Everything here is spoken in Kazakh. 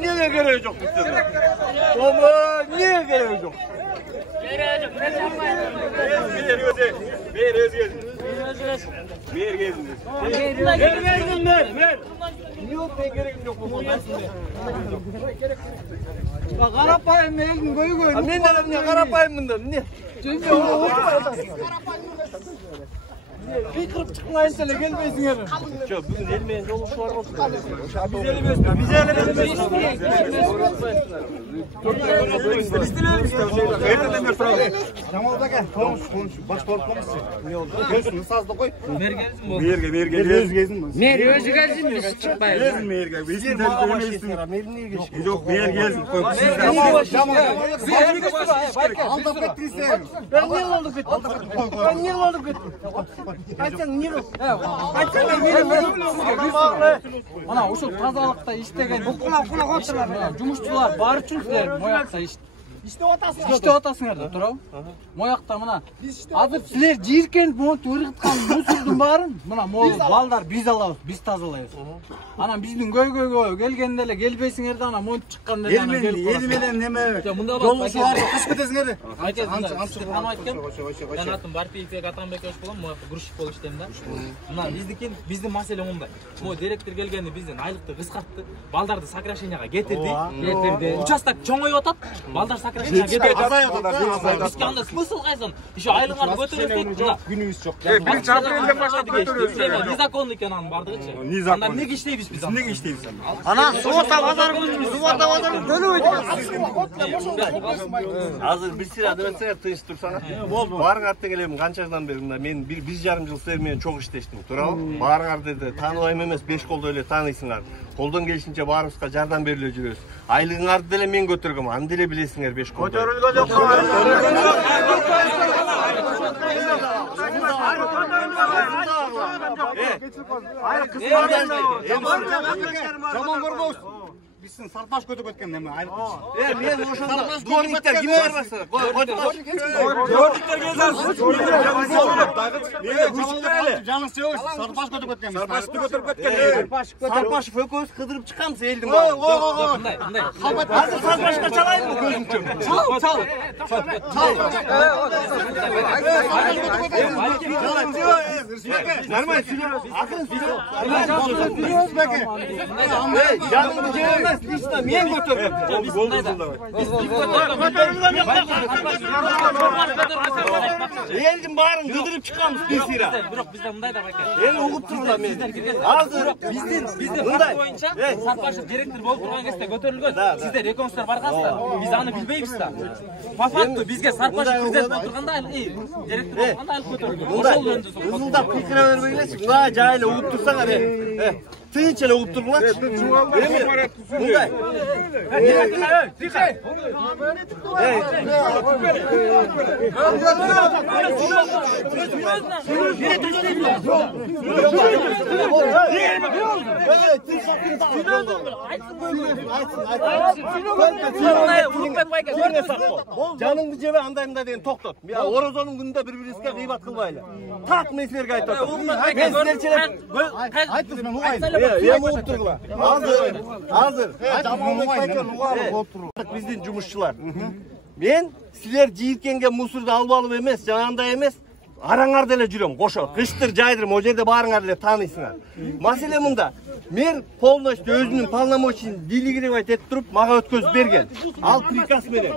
Niye gereği yok bizde? Ama niye gereği yok? Karapayım ne elin koyu koyu. Ne dedim ya karapayım bundan ne? Çünkü o bir kırıp çıkmayın sene gelmeyin yarın. Çok bugün elmeyen yolu şu var olsun. Bize elmeyin. Jamal da gel. Konuş. Baş torplamışsın. Ne oldu? Gözünü sazda koy. Mergez mi? Mer özü gelsin biz çıkmayız. Yok mergez. Alda Petrisen. Ben niye olduk bitti? Ben niye olduk bitti? Kaçsan niye oldu? Kaçsan ana uşul tazalıkta istegen jumuşçular бар үчүн силер моякта иште атасыңар туурабы моякта мына азыр силер жийиркен монтип ыргыткан мусордун баарын мына могул балдар биз алабыз биз тазалайбыз анан биздин көйгөйгө келгенде эле келбейсиңер да анан монтип чыкканда Ел менен неме? Жолугушууларды кышып кетесиңер. Мен атым Барпиев Атамбекович болом, моякта грузчик болуп иштейм да. Мына биздин маселе мындай. Мо директор келгенде биздин айлыкты кыскартты, балдарды сокращенияга кетирди. Участок чоңоюп атат, балдар сокращенияга кетет. Бизге анда смысл кайсы? Еще айлыгыңарды көтөрөбүз. Күнүбүз жок. Bir çapırında başka götürüyoruz. Незаконный экен анын бардыгычы. Анда эмнеге иштейбиз биз? Неге иштейбиз? Ana soğukta pazarımız, suvarda pazarımız dönüyor. Азыр бир сыйра дебесеңер тынч турсана. Баарыңарды келем канчадан бери мына мен 1,5 жыл силер менен чок иштештим, туурабы? Баарыңарды тааныбайм эмес, 5 колдо эле тааныйсыңар. Колдон келишинче баарыбызга жардам бериле жүрөбүз. Айлыгыңарды деле мен көтөргөм, аны деле билесиңер 5 колдо. Көтөрүлгөн жок. Жаман көрбөбүз. Биздин сарпаш көтүп кеткен неме? Мен ошондо дворниктер ким барбаса? Дворниктер Жаныңыз себебиз сарпаш көтүп кеткен. Сарпашты көтөрүп кеткен. Сарпашев экөөбүз кыдырып чыкканбыз элдин баарын. Мындай. Азыр сарпашка чалайынбы көзүмчө? Чал. Нормально сүйлөп. Акырын сүйлөп. Жаныңды жебемес, лично мен көтөрөм. Элдин баарын кыдырып чыкканбыз бир сыйра. Бирок бизде мындай да байке. Эл угуп турду мен. Азыр биздин факт боюнча Сарпашев директор болуп турган кезде көтөрүлгөн. Сиздер экөөңүздөр баргансыздар. Биз аны билбейбиз да. По факту бизге Сарпашев президент болуп турганда директор болгондо ал көтөрүлгөн. Ошол жөнүндө сот. Узундап кыркыра бербей элесиң. Мына жайлы угуп турсаңар. Тынч эле угуп тургулачы. Мындай. Жаныңды жебе андай деген токтот. Орозонун күнүндө бири-бирибизге гыйбат кылбайлы. Так мен силерге айтып атам. Мен силерчелеп Айтыңыз мен угайын. угуп тургула. Азыр. Биздин жумушчулар. Мен силер жийиркенге мусорду албалып эмес, жанагындай эмес, араңарды эле жүрөм, кошо. Кыштыр жайдырым, о жерде баарыңарды эле тааныйсыңар. Маселе мында. Мэр полностью өзүнүн полномочиясын делегировать этип туруп, мага өткөзүп берген. Ал приказ менен.